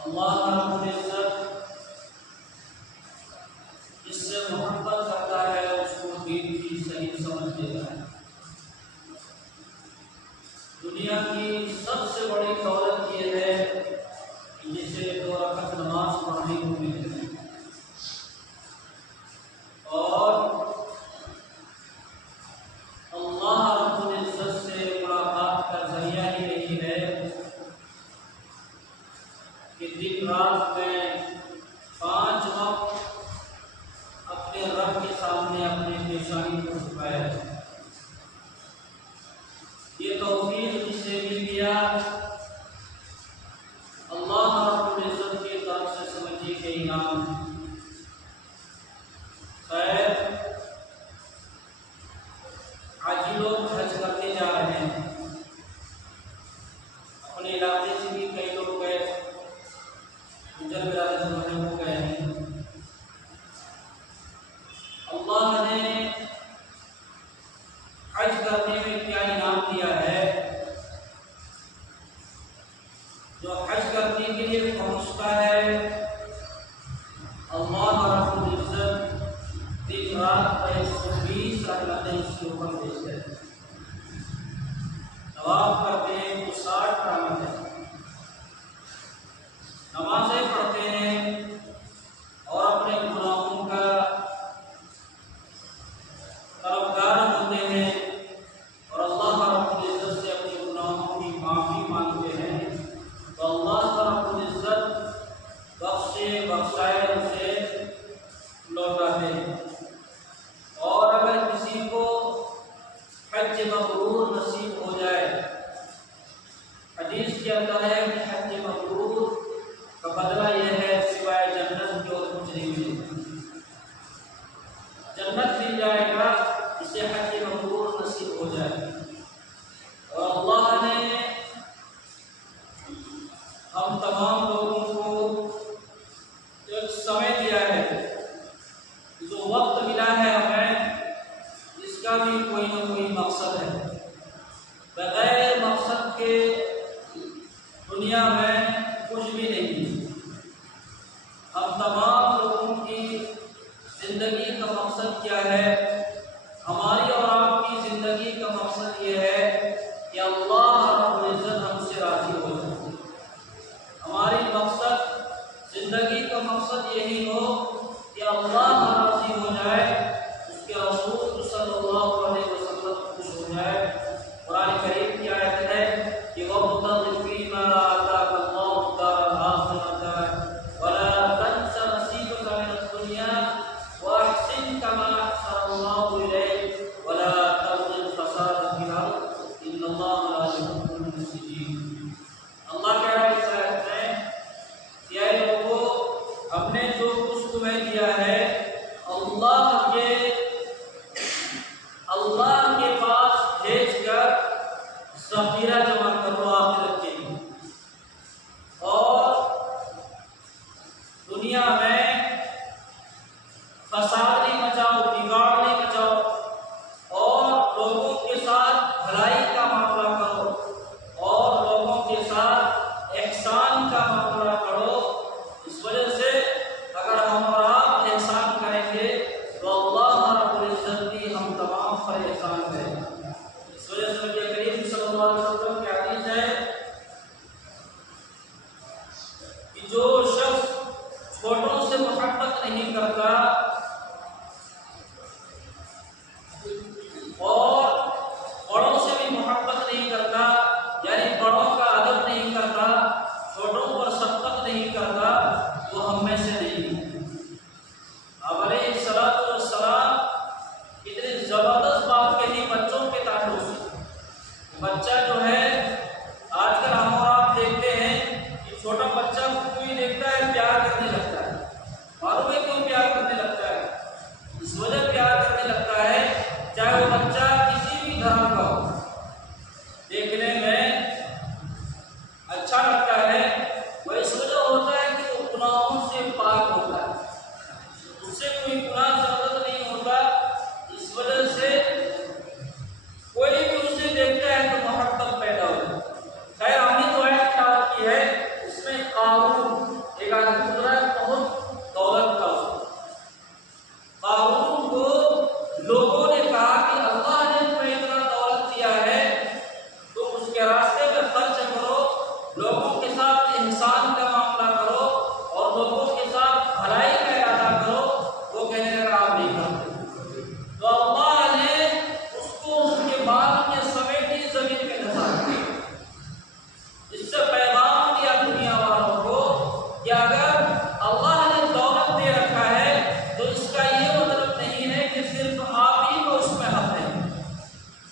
अल्लाह रब्बुल इज्जत जिससे मोहब्बत करता है उसको दीन की सही समझ देता है। दुनिया की सबसे बड़ी दौलत ये है कि जिसे 2 रकात नमाज पढ़ने को मिले और अल्लाह रब्बुल इज्जत से मुलाकात का जरिया ही नहीं है कि दिन रात में 5 वक्त अपने रब के सामने अपने पेशानी को झुकाया जाए। ये तौफीक जिसे मिल गया अल्लाह रब्बुल इज्जत की तरफ से समझिए के इनाम। खैर, आज लोग हज करने जा रहे हैं। अपने इलाके से भी कई लोग गए, गुजर बिरादर जो हो गए हैं। अल्लाह ने हज करने में क्या इनाम दिया है। जो हज करने के लिए पहुंचता है अल्लाह रब्बुल इज्जत दिन रात 120 रहमतें उसके ऊपर भेजते हैं। तवाफ करते हैं तो 60 रहमतें, नमाजें पढ़ते हैं और अपने गुनाहों का तरफदार होते हैं और अल्लाह रब्बुल इज्जत से अपने गुनाहों की माफ़ी मांगते हैं तो अल्लाह रब्बुल इज्जत बख्शाए उसे लौटाते हैं। और अगर किसी को हज मबरूर नसीब हो जाए, हदीस के अंदर है कि हज मबरूर का बदला यह है सिवाय जन्नत के और कुछ नहीं मिलेगा। जन्नत मिल जाएगा इससे हज मबरूर नसीब हो जाए। और अल्लाह ने हम तमाम लोगों को एक समय दिया है, जो वक्त मिला है हमें, इसका भी कोई ना कोई मकसद है। बगैर मकसद के दुनिया में कुछ भी नहीं। हम तमाम लोगों की जिंदगी का मकसद क्या है? हमारी और आपकी जिंदगी का मकसद ये है कि अल्लाह रब्बुल इज्जत हमसे राजी हो जाए। हमारी मकसद जिंदगी का मकसद यही हो कि अल्लाह राजी हो जाए, उसके रसूल सल्लल्लाहु अलैहि वसल्लम खुश हो जाए। कुरान करीम की आयत है कि वब्तगि फीमा आताका अल्लाहु दारल आखिरत वला तंस नसीबका मिनद दुनिया वअहसिन कमा अहसनल्लाहु इलैक वला तब्गिल फसाद फिल अर्द इन्नल्लाहा ला युहिब्बुल मुफसिदीन। अल्लाह कह रहा है इस आयत में कि ऐ लोगों, हमने जो कुछ तुम्हें दिया है अल्लाह के पास भेजकर ज़ख़ीरा जमा करो आखिरत के लिए। और दुनिया में फसाद नहीं मचाओ, बिगाड़ नहीं मचाओ और लोगों के साथ भलाई का मामला करो और लोगों के साथ एहसान का मामला करो। इस वजह से अगर हम और आप एहसान करेंगे तो अल्लाह रब्बुल इज्जत भी हम तमाम पर एहसान करेगा। इस वजह से नबी करीम सल्लल्लाहु अलैहि वसल्लम की हदीस है कि जो शख्स छोटों से मोहब्बत नहीं करता और बड़ों से भी मोहब्बत नहीं करता, यानी बड़ों का अदब नहीं करता, छोटों पर शफकत नहीं करता, वो हम में से नहीं। अब अलैहिस्सलातु वस्सलाम इतनी जबरदस्त बात कही बच्चों के ताल्लुक से। बच्चा जो है, आजकल हम और आप देखते हैं कि छोटा बच्चा कोई देखता है प्यार करने लगता है। मालूम है क्यों प्यार करने लगता है? इस वजह प्यार करने लगता है, चाहे वो बच्चा किसी भी धर्म का हो, देखने में अच्छा लगता है, वो इस वजह होता है कि वो गुनाहों से पाक होता है, उससे कोई गुनाह ज़रूरत नहीं होता। इस वजह से कोई भी उसे देखता है तो मोहब्बत पैदा हो जाती है। खैर, हमने तो आयत की है, उसमें कारून के साथ इंसान का मामला करो और लोगों के साथ भलाई का इरादा करो, वो कहने लगा आप नहीं करते। तो अल्लाह ने उसको उसके बाल के समेटी जमीन में धंसा दिया। इससे पैगाम दिया दुनिया वालों को कि अगर अल्लाह ने दौलत दे रखा है तो इसका ये मतलब नहीं है कि सिर्फ आप ही को उसमें हक है।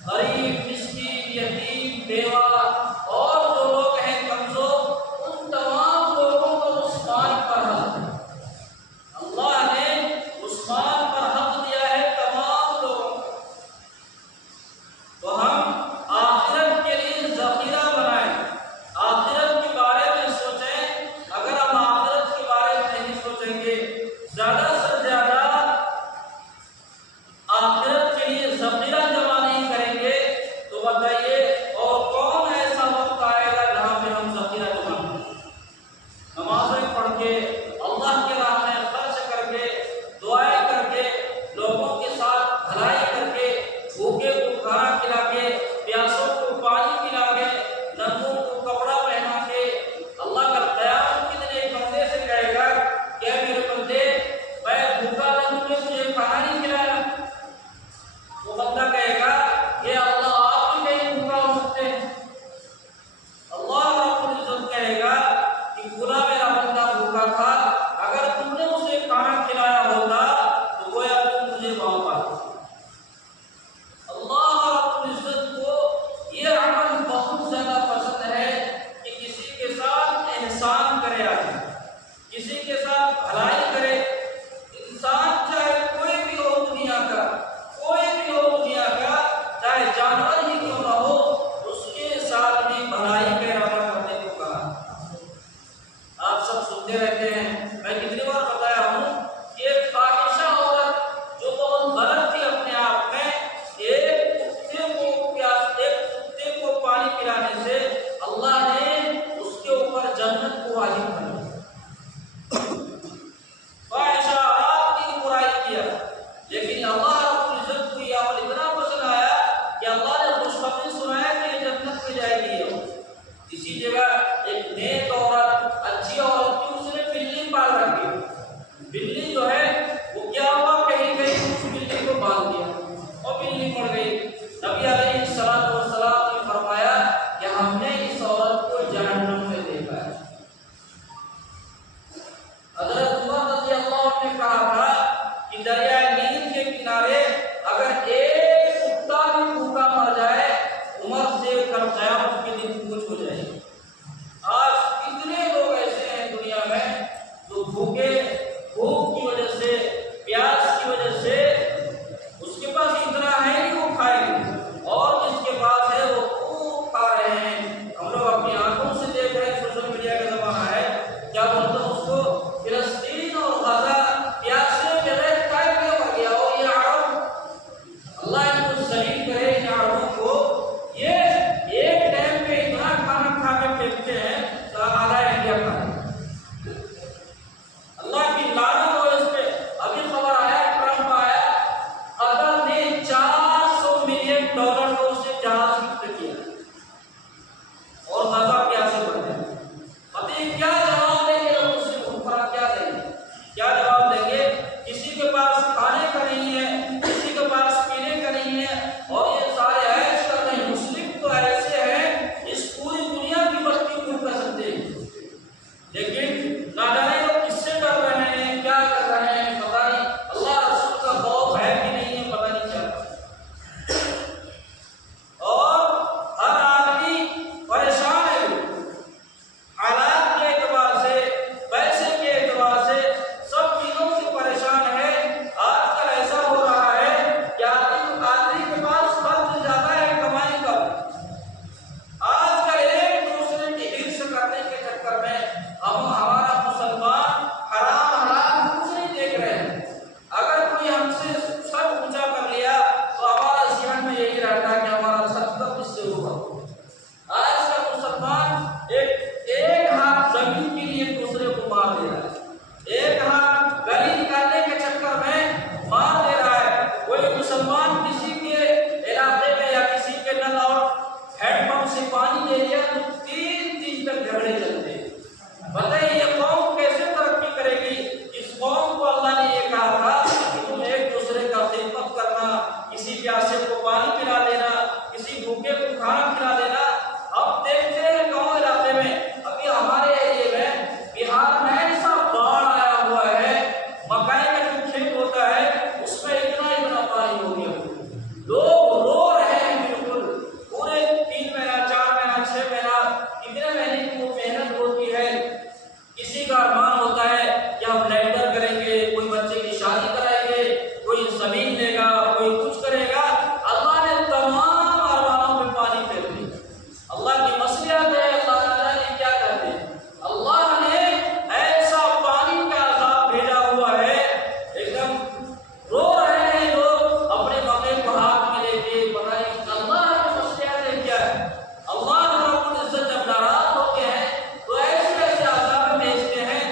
गरीब, मिस्कीन, यतीम, बेवा और जो लोग हैं कमजोर, उन तमाम लोगों को उस्मान पर हक है। अल्लाह ने उस्मान पर हक दिया है तमाम लोगों को। तो हम आखिरत के लिए जखीरा बनाएं, आखिरत के बारे में सोचें। अगर हम आखिरत के बारे में नहीं सोचेंगे, ज्यादा से ज्यादा आखिरत के लिए जखीरा जमा नहीं करेंगे, तो बताइए और कौन ऐसा वक्त आएगा जहां पे हम जखीरा जमा करें? नमाजें पढ़ के, अल्लाह के राह में खर्च करके, दुआएं करके, लोगों के साथ भलाई करके, भूखे को खाना खिला के, प्यासों को पानी पिला के, नंगों को कपड़ा पहना के, अल्लाह का क़यामत के दिन एक बंदे से कहेगा क्या मेरे बंदे मैं भूखा था, तुमने मुझे खाना नहीं खिलाया? वो बंदा कहेगा ये अल्लाह आप भी कहीं भूखा हो सकते हैं। अल्लाह रब्बुल इज्जत कहेगा कि पूरा मेरा बंदा भूखा था, अगर तुमने उसे खाना खिलाया होता तो गोया तुम मुझे माफ पाते। अल्लाह रब्बुल इज्जत को ये अमल बहुत ज्यादा पसंद है कि किसी के साथ एहसान करे, आदमी किसी के साथ भलाई करे। इंसान चाहे कोई भी हो दुनिया का, कोई भी हो दुनिया का, चाहे जानवर ही क्यों ना हो, उसके साथ भी भलाई का इरादा करने को कहा। आप सब सुनते रहते हैं, मैं कितनी बार बताया हूँ कि एक फाहिशा औरत जो बहुत गलत थी अपने आप में, एक कुत्ते को पानी पिलाने से अल्लाह ने उसके ऊपर जन्नत को वाजिब कर दिया। फाहिशा आपकी बुराई किया, लेकिन अल्लाह रब्बुल इज्जत को यह अमल इतना पसंद आया कि अल्लाह ने खुशखबरी सुनाया कि ये जन्नत में जाएगी। इसी जगह एक नेक औरत, अच्छी औरत थी, उसने बिल्ली पाल रखी। बिल्ली जो है वो क्या हुआ, कहीं कहीं उस बिल्ली को बांध दिया और बिल्ली मर गई। नबी अलैहिस्सलातु वस्सलाम ने फरमाया कि हमने इस औरत को जहन्नम में देखा है। हज़रत उमर रज़ियल्लाहु अन्हु ने कहा था कि दरिया नील के किनारे अगर एक कुत्ता भी भूखा मर जाए, उमर से कल क़यामत के दिन पूछ हो जाएगी। आज कितने लोग ऐसे हैं दुनिया मेहनत होती है, किसी का अरमान होता है कि हम लेटर करेंगे, कोई बच्चे की शादी कराएंगे, कोई जमीन लेगा, कोई कुछ करेगा। अल्लाह ने तमाम अरमानों पे पानी फेर दिया। अल्लाह की मसलियत है, अल्लाह ताला ने क्या कर दिया, अल्लाह ने ऐसा पानी का अज़ाब भेजा हुआ है, एकदम रो रहे हैं लोग अपने मौके को हाथ में लेके, पता नहीं अल्लाह की मसलियत क्या है। अल्लाह रब्बुल इज्जत जब नाराज होते हैं तो ऐसे ऐसे अज़ाब भेजते हैं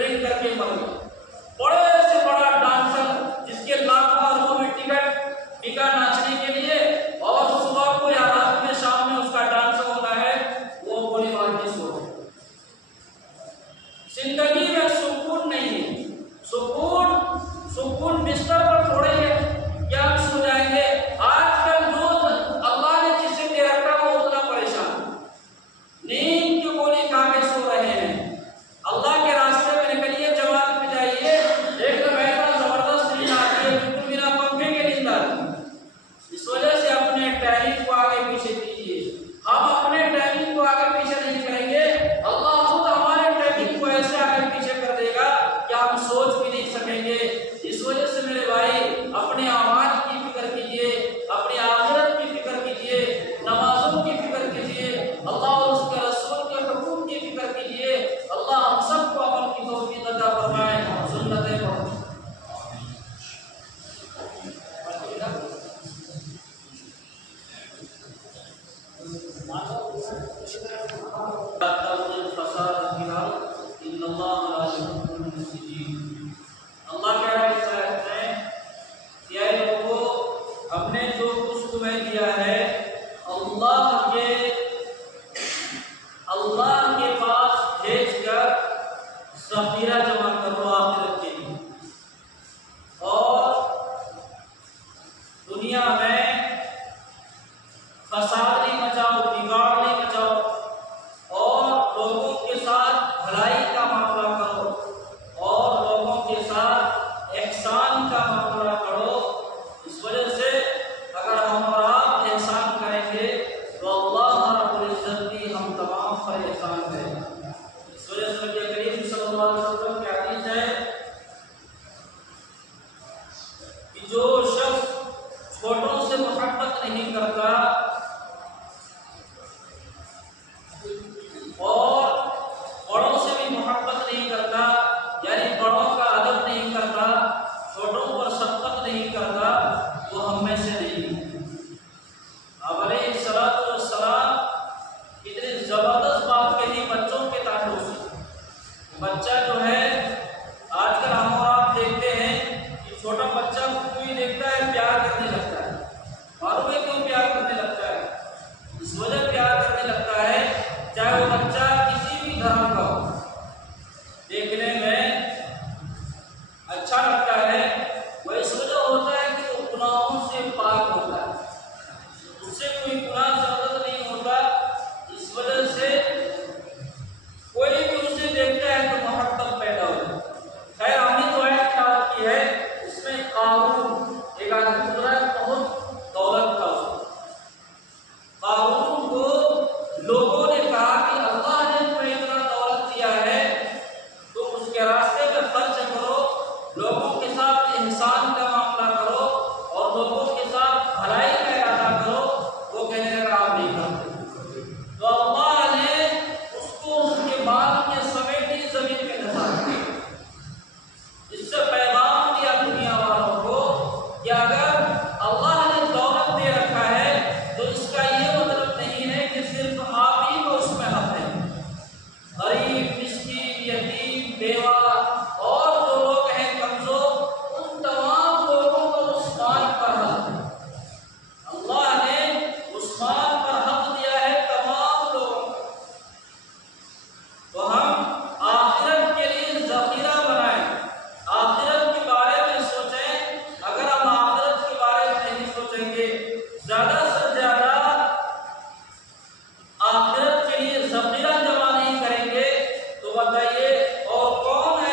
ड्रिंक करके मर गया। बड़े से बड़ा डांसर जिसके लाखों अरबों में टिकट बिका नाचने के लिए, और सुबह को या रात में शाम में उसका डांस होता है, वो गोली मार के सो गया। जिंदगी में सुकून नहीं है। सुकून बिस्तर पर थोड़े है क्या हम सो जाएंगे। आजकल जो अल्लाह ने जिसे दे रखा वो उतना परेशान, नींद की गोली खा के सो रहे हैं। अल्लाह के रास्ते में निकलिए, जमात में जाइए, एक तो ऐसा जबरदस्त नींद आती है, बिल्कुल बिना पंखे के नींद आती। इस वजह से अपने टाइमिंग को आगे पीछे कीजिए। हम अपने टाइमिंग को आगे पीछे नहीं करेंगे, अल्लाह खुद हमारे टाइमिंग को ऐसे आगे पीछे कर देगा कि हम सोच भी नहीं सकेंगे। इस वजह से मेरे भाई अपने आवाज की फिक्र कीजिए, अपनी आखिरत की फिक्र कीजिए, नमाजों की फिक्र कीजिए, अल्लाह और उसके रसूल के हुक्म की फिक्र कीजिए। अल्लाह हम सबको अमल की तौफीक अता फरमाए। सुन्नतें पढ़ो। अल्लाह कह रहे हैं कि ऐ लोगों, हमने जो कुछ तुम्हें दिया है अल्लाह के पास भेज कर ज़ख़ीरा जमा करो आखिरत के लिए, और दुनिया में फसाद नहीं मचाओ, बिगाड़ नहीं मचाओ, और लोगों के साथ भलाई का मामला करो, और लोगों के साथ एहसान का मामला करो। इस वजह से अगर हम और आप एहसान करेंगे तो अल्लाह रब्बुल इज्जत भी हम तमाम पर एहसान करेगा। इस वजह से नबी करीम सल्लल्लाहु अलैहि वसल्लम की हदीस है कि जो शख्स छोटों से मोहब्बत नहीं करता और बड़ों से भी मोहब्बत नहीं करता, यानी बड़ों का अदब नहीं करता, छोटों पर शफ़क़त नहीं करता, वो हम में से नहीं है। अब अलैहिस्सलातु वस्सलाम इतनी जबरदस्त बात कही बच्चों के ताल्लुक से। बच्चा जो है, आजकल हम और आप देखते हैं कि छोटा बच्चा कुछ भी देखता है प्यार करने लगता है। मालूम है क्यों प्यार करने लगता है? इस वजह प्यार करने लगता है, चाहे वो बच्चा किसी भी धर्म का हो, देखने में अच्छा लगता है, वो इस वजह होता है कि वो गुनाहों से पाक होता है, उससे कोई गुनाह ज़रूरत नहीं होता। इस वजह से कोई भी उसे देखता है तो मोहब्बत पैदा हो जाती है। खैर हमने जो आयत याद की है, उसमें कारून एक आदमी गुजरा बहुत दौलत था। कारून को लोगों ने कहा कि अल्लाह ने तुम्हें इतना दौलत दिया है, तो उसके रास्ते में खर्च करो, लोगों के साथ इंसान का मामला करो, और लोगों के साथ भलाई का इरादा करो। वो कहने लगा आप नहीं करते, तो अल्लाह ने उसको उसके माल के समेटी जमीन में धसा दिया। इससे पैगाम दिया दुनिया वालों को कि अगर अल्लाह ने दौलत दे रखा है तो इसका ये मतलब नहीं है कि सिर्फ आप ही को उसमें हक है। गरीब, मिस्कीन, यतीम, बेवा और जो लोग हैं कमजोर, उन तमाम लोगों को उस माल पर हक है। अल्लाह ने उस माल पर हक दिया है तमाम लोगों को। तो हम आखिरत के लिए ज़ख़ीरा बनाएं, आखिरत के बारे में सोचें। अगर हम आखिरत के बारे में नहीं सोचेंगे, ज़्यादा से ज़्यादा आखिरत के लिए ज़ख़ीरा जमा नहीं करेंगे, तो बताइए और कौन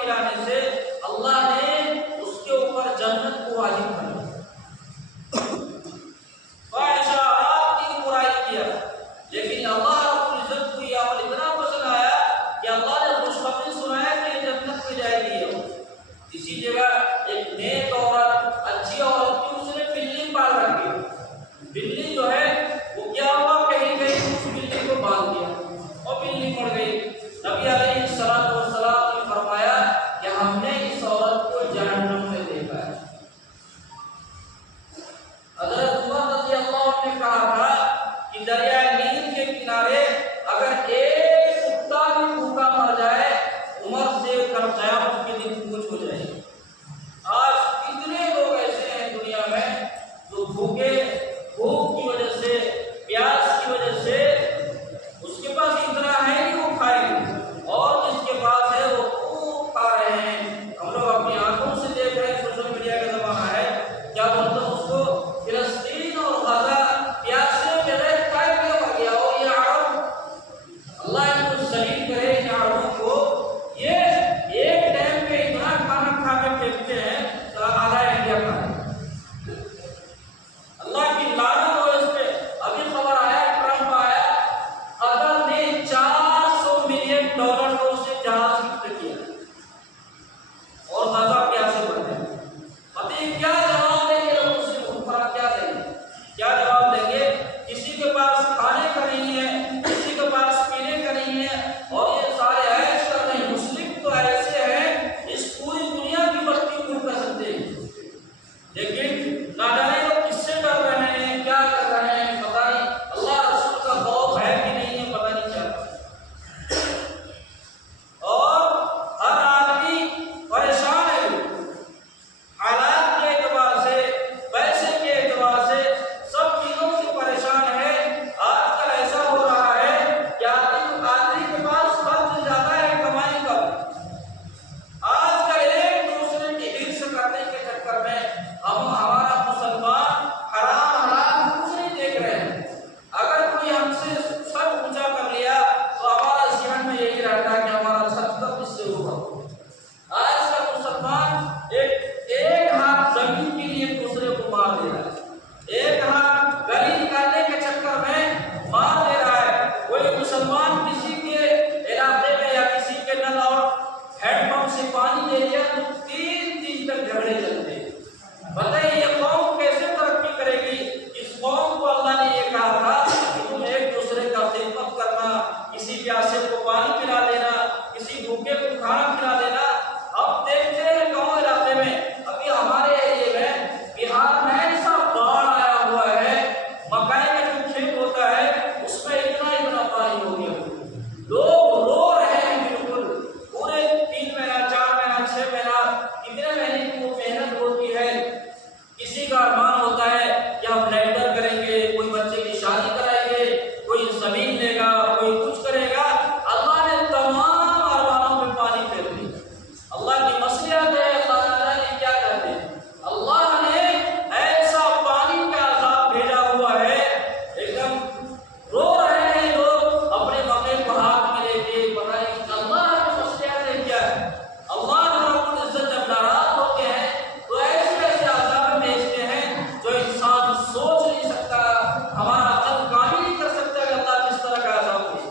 पिलाने से अल्लाह ने उसके ऊपर जन्नत को वाजिब कर दिया। ख्वाहिशा आपकी बुराई किया, लेकिन अल्लाह रब्बुल इज्जत को यह अमल इतना पसंद आया कि अल्लाह ने खुशखबरी सुनाया कि ये जन्नत में जाएगी। इसी जगह एक नेक औरत, अच्छी औरत की उसने बिल्ली पाल रखी। बिल्ली जो है वो क्या हुआ, कहीं गई उस बिल्ली को बांध दिया और बिल्ली मर गई। नबी अलैहिस्सलातु वस्सलाम ने फरमाया कि हमने इस औरत को जहन्नम में देखा है। हज़रत उमर रज़ियल्लाहु अन्हु ने कहा था कि दरिया नील के किनारे अगर एक कुत्ता भी भूखा मर जाए, उमर से कल क़यामत के दिन पूछ हो जाएगी। आज कितने लोग ऐसे हैं दुनिया में जो भूख की वजह से, प्यास की वजह से, उसके पास इतना है कि वो खाएंगे, और जिसके पास है वो खूब खा रहे हैं। हम लोग अपनी आंखों से देख रहे हैं, सोशल मीडिया का जमाना है, क्या बोलते हैं उसको, फिलिस्तीन और गाजा प्यासे जगह काय पे मर गया। और ये अरब, अल्लाह इनको सलीम करे इन अरबों को, ये एक टाइम पे इतना खाना खा के फेंकते हैं तो आधा इंडिया खाए। अल्लाह की लानत हो इस पे। अभी खबर आया, ट्रंप आया, कतर ने $400 मिलियन को उससे जहाज गिफ्ट किया और गाजा प्यासे मर गए। पता है क्या जवाब देंगे लोग मुस्लिम हुक्मरान, क्या देंगे, क्या जवाब देंगे? किसी के पास खाने का नहीं है, किसी के पास पीने का नहीं है, और ये सारे ऐश कर रहे हैं। मुस्लिम तो ऐसे हैं इस पूरी दुनिया की बस्ती पूरी कर सकते हैं, लेकिन ना जाने लोग किससे डर रहे हैं, क्या कर रहे हैं, पता नहीं। अल्लाह रसूल का खौफ है कि नहीं है, पता नहीं क्या। और हर आदमी परेशान है, हालात के एतबार से, पैसे के एतबार से, सब चीजों से परेशान है। आजकल ऐसा हो रहा है कि आदमी के पास वक्त ज्यादा है कमाई का। आजकल एक दूसरे की हिर्स करने के चक्कर में हमारा मुसलमान हराम हलाल कुछ नहीं देख रहे हैं। अगर कोई हमसे सर ऊंचा कर लिया तो हमारा जहन में यही रहता है कि हमारा सर कब इससे होगा। आज का मुसलमान एक हाथ जमीन के लिए दूसरे को मार दे रहा है, एक हाथ गली निकालने के चक्कर में मार दे रहा है। कोई मुसलमान किसी के इलाके में या किसी के नल और हैंडपंप से पानी ले लिया तो 3 दिन तक झगड़े चलते हैं। बताइए ये कौम कैसे तरक्की करेगी? इस कौम को अल्लाह ने ये कहा था कि तुम एक दूसरे का खिदमत करना, किसी प्यासे को पानी पिला देना, किसी भूखे को खाना खिला देना। अब देखते हैं गाँव इलाके में, अभी हमारे एरिया में बिहार में ऐसा बाढ़ आया हुआ है, मकई का जो खेत होता है उसमें इतना पानी हो गया, लोग रो रहे हैं। बिल्कुल पूरे 3 महीना, 4 महीना, 6 महीना, कितने महीने की वो मेहनत होती है। किसी का अरमान होता है कि हम लेटर करेंगे, कोई बच्चे की शादी कराएंगे, कोई जमीन लेगा, कोई कुछ करेगा। अल्लाह ने तमाम अरमानों में पानी फेर दिया। अल्लाह की मसलियत है, अल्लाह ने क्या कर दिया, अल्लाह ने ऐसा पानी का अज़ाब भेजा हुआ है, एकदम रो रहे हैं लोग अपने मकई को हाथ में लेके। पता नहीं अल्लाह की मसलियत है क्या है। अल्लाह रब्बुल इज्जत जब नाराज होते हैं तो ऐसे ऐसे अज़ाब भेजते हैं जो इंसान सोच नहीं सकता, हमारा अकल काम ही नहीं कर सकता कि अल्लाह किस तरह का अज़ाब भेजे।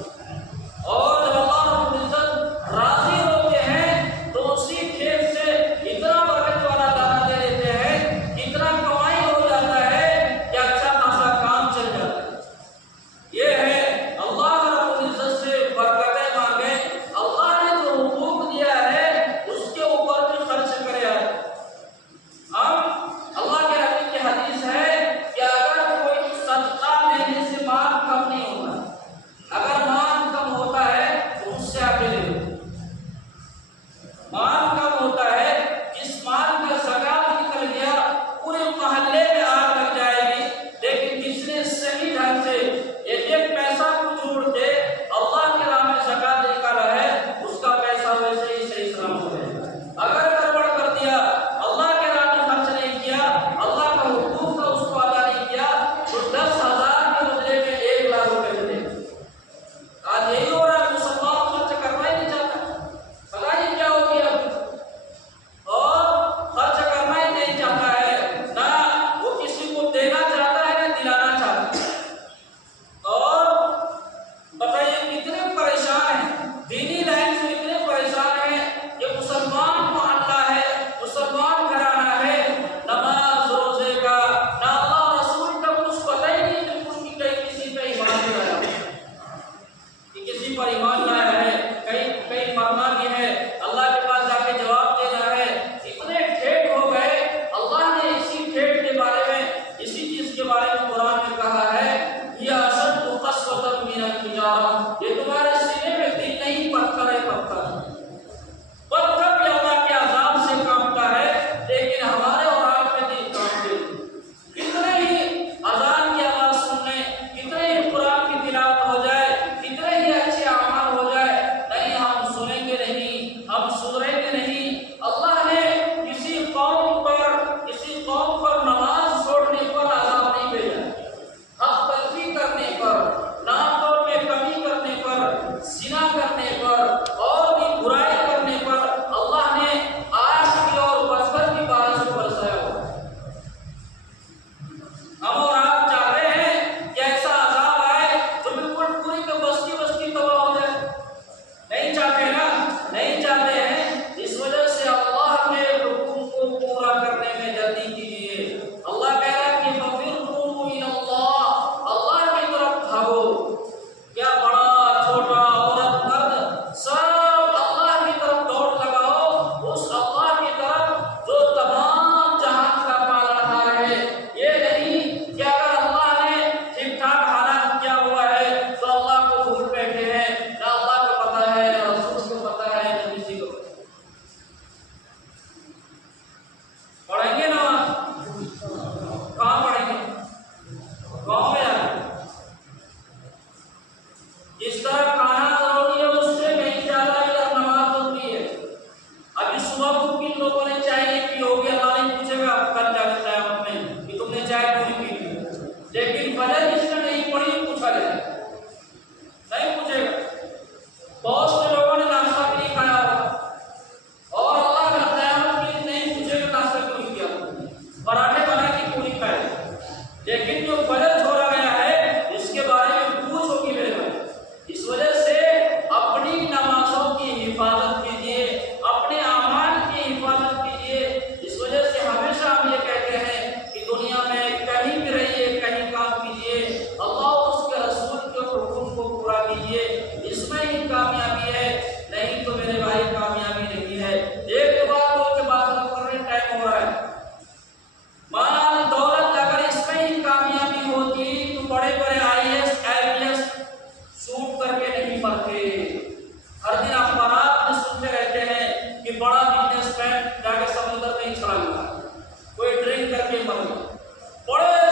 और जब अल्लाह रब्बुल इज्जत राजी होते हैं तो उसी खेत से इतना बरकत वाला दाना दे देते हैं, इतना कमाई हो जाता है कि अच्छा खासा काम चल जाता है। ये है अल्लाह रब्बुल इज्जत से बरकतें मांगे। अल्लाह ने जो हुकूक दिया है उसके ऊपर भी खर्च करे। हम अल्लाह के नबी की हदीस है कि अगर कोई सदका देने से माल कम नहीं होता, अगर माल कम होता है तो उससे आगे ले लो। माल कम होता है, जिस माल का ज़कात निकल गया पूरे मोहल्ले में आग लग जाएगी, लेकिन जिसने सही ढंग से एक पैसा को जोड़ के अल्लाह के राह में ज़कात निकाला है उसका पैसा वैसे ही सही सलामत हो जाएगा। अगर गड़बड़ कर दिया, अल्लाह के राह में खर्च नहीं किया, अल्लाह का हुकूक का उसको अदा नहीं किया, तो 10,000 के बदले में 1 लाख रुपए मिलेंगे। आज यही हो रहा है, मुसलमान खर्च करना ही नहीं चाहता, पता नहीं क्या हो गया। फ्रेंड जाके समुद्र में ही छलांग लगा, कोई ड्रिंक करके मर गया, बड़े